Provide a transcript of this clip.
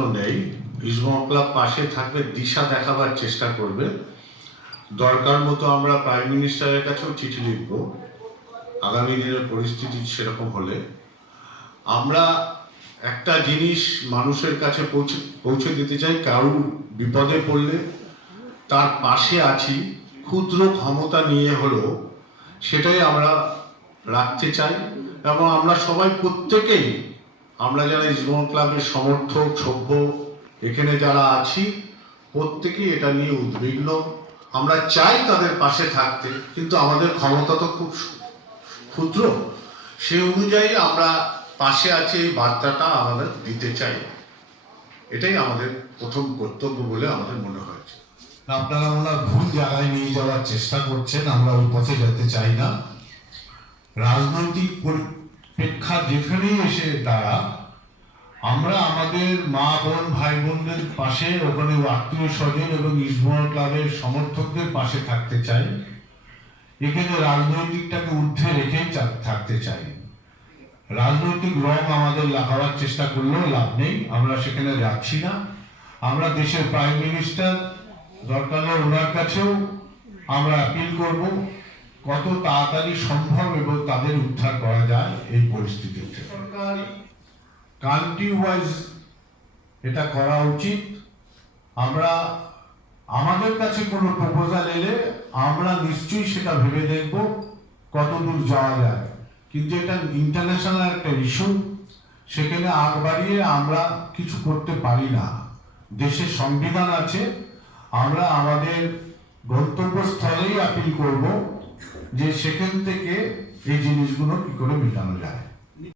জন্য নেই। ইসমল ক্লাব পাশে থাকবে দিশা দেখাবার চেষ্টা করবে। দরকার মতো আমরা প্রাইম মিনিস্টারের কাছেও চিঠি লিখব। আগামী দিনের পরিস্থিতি সেরকম হলে। আমরা একটা জিনিস মানুষের কাছে পৌঁছে পৌঁছে দিতে চাই, কারুর বিপদে পড়লে তার পাশে আছি, ক্ষুদ্র ক্ষমতা নিয়ে হলেও সেটাই আমরা রাখতে চাই। এবং আমরা সবাই প্রত্যেকেই আমরা যারা ইসমল ক্লাবের সমর্থক, সভ্য, এখানে যারা আছি, প্রত্যেকেই এটা নিয়ে উদ্বিগ্ন। আমরা চাই তাদের পাশে থাকতে, কিন্তু আমাদের ক্ষমতা তো খুব ক্ষুদ্র। সে অনুযায়ী আমরা পাশে আছে, এই বার্তাটা আমাদের দিতে চাই। এটাই আমাদের প্রথম কর্তব্য বলে আমাদের মনে হয়েছে। আপনারা ওনার ভুল জায়গায় নিয়ে যাওয়ার চেষ্টা করছেন, আমরা ওই পথে যেতে চাই না। রাজনৈতিক যেখানেই এসে দাঁড়া, আমরা আমাদের মা বোন, ভাই বোনদের পাশে, ওখানে আত্মীয় স্বজন এবং ইসবল ক্লাবের সমর্থকদের পাশে থাকতে চাই। এখানে রাজনৈতিকটাকে ঊর্ধ্বে রেখেই থাকতে চাই। রাজনৈতিক রং আমাদের লাগাবার চেষ্টা করলেও লাভ নেই, আমরা সেখানে যাচ্ছি না। আমরা দেশের প্রাইম মিনিস্টার, দরকার ওনার কাছেও আমরা আপিল করব। কত তাড়াতাড়ি সম্ভব এবং তাদের উদ্ধার করা যায় এই পরিস্থিতিতে সরকার কান্ট্রি ওয়াইজ এটা করা উচিত। আমরা আমাদের কাছে কোনো প্রপোজাল এলে আমরা নিশ্চয়ই সেটা ভেবে দেখব কত দূর যাওয়া যায়। কিন্তু এটা ইন্টারন্যাশনাল একটা ইস্যু সেখানে আগ বাড়িয়ে আমরা কিছু করতে পারি না। দেশের সংবিধান আছে। আমরা আমাদের গন্তব্যস্থলেই আপিল করব। যে সেখান থেকে এই জিনিসগুলো কি করে মেটানো যায়?